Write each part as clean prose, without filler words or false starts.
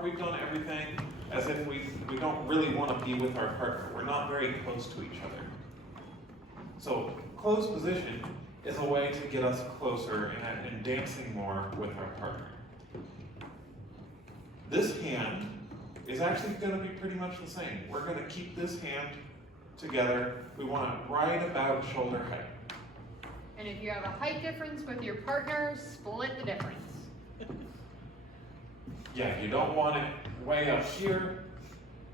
far we've done everything as if we don't really want to be with our partner. We're not very close to each other. So closed position is a way to get us closer and dancing more with our partner. This hand is actually going to be pretty much the same. We're going to keep this hand together. We want it right about shoulder height. And if you have a height difference with your partner, split the difference. Yeah, you don't want it way up here.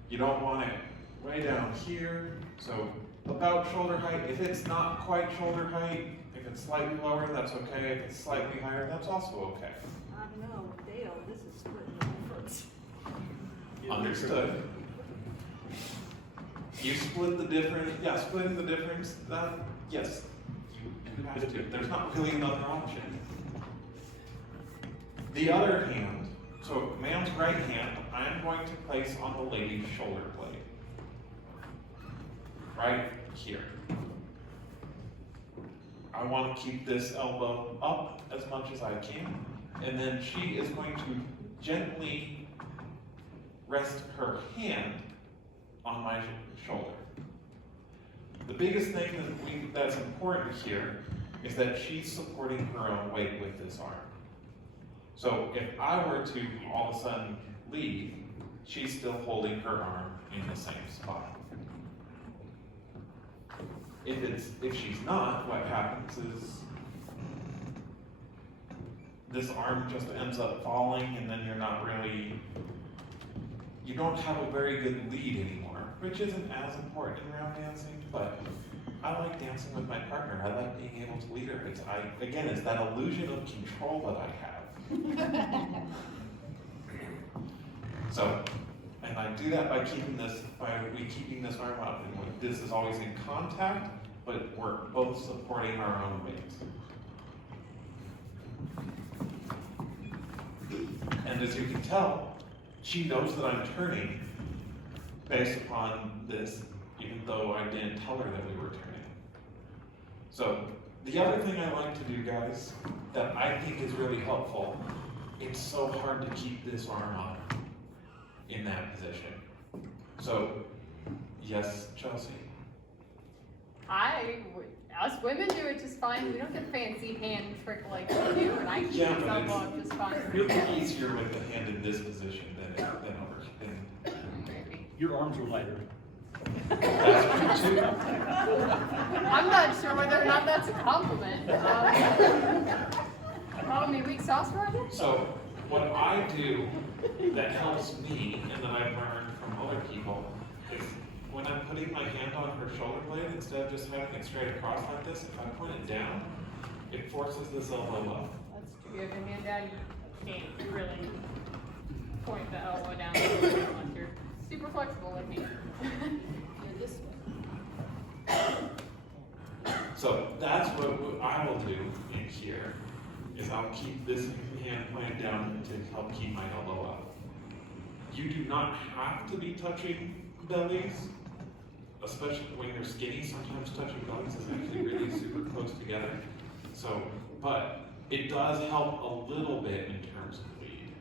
You don't want it way down here. So about shoulder height. If it's not quite shoulder height, if it's slightly lower, that's okay. If it's slightly higher, that's also okay. No, Dale, this is splitting the difference. Understood. You split the difference. Yeah, splitting the difference. Yes, you have to. There's not really another option. The other hand, so man's right hand, I'm going to place on the lady's shoulder blade. Right here. I want to keep this elbow up as much as I can, and then she is going to gently rest her hand on my shoulder. The biggest thing that's important here is that she's supporting her own weight with this arm. So if I were to all of a sudden leave, she's still holding her arm in the same spot. If she's not, what happens is this arm just ends up falling, and then you don't have a very good lead anymore, which isn't as important in round dancing, but I like dancing with my partner. I like being able to lead her. It's that illusion of control that I have. So, and I do that by keeping this arm up, and this is always in contact, but we're both supporting our own weight. And as you can tell, she knows that I'm turning based upon this, even though I didn't tell her that we were turning. So the other thing I like to do, guys, that I think is really helpful, it's so hard to keep this arm up in that position. So, yes, Chelsea? Us women do it just fine. We don't get fancy hand trick like you do, and I keep Yeah, this but elbow up just fine. it's really easier with the hand in this position than over here. Maybe. Your arms are lighter. That's true too. I'm not sure whether or not that's a compliment. Calling me weak sauce Roger? So, what I do that helps me and that I've learned from other people is when I'm putting my hand on her shoulder blade, instead of just having it straight across like this, if I point it down, it forces this elbow up. That's true. You have your hand down, you can't really point the elbow down unless you're super flexible like me. You're this way. So that's what I will do in here, is I'll keep this hand pointed down to help keep my elbow up. You do not have to be touching bellies, especially when you're skinny. Sometimes touching bellies is actually really super close together. So, but it does help a little bit in terms of lead.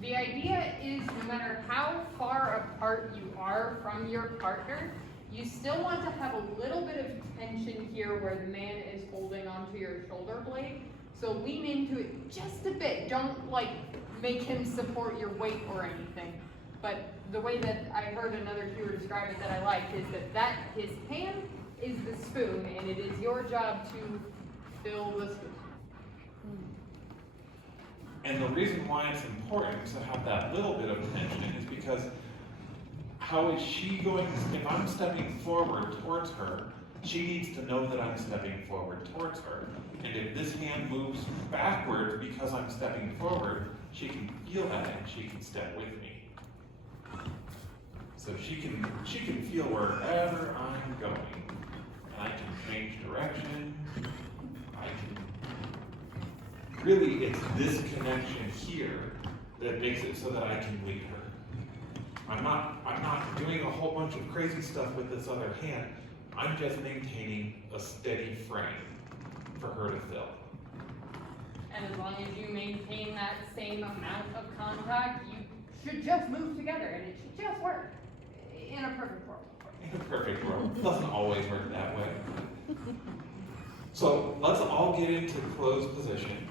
The idea is no matter how far apart you are from your partner, you still want to have a little bit of tension here where the man is holding onto your shoulder blade. So lean into it just a bit. Don't make him support your weight or anything. But the way that I heard another cuer describe it that I liked is that his hand is the spoon, and it is your job to fill the spoon. And the reason why it's important to have that little bit of tension is because how is she going, if I'm stepping forward towards her, she needs to know that I'm stepping forward towards her. And if this hand moves backward because I'm stepping forward, she can feel that and she can step with me. So she can feel wherever I'm going. And I can change direction. Really, it's this connection here that makes it so that I can lead her. I'm not doing a whole bunch of crazy stuff with this other hand. I'm just maintaining a steady frame for her to fill. And as long as you maintain that same amount of contact, you should just move together and it should just work in a perfect world. In a perfect world. It doesn't always work that way. So let's all get into closed position.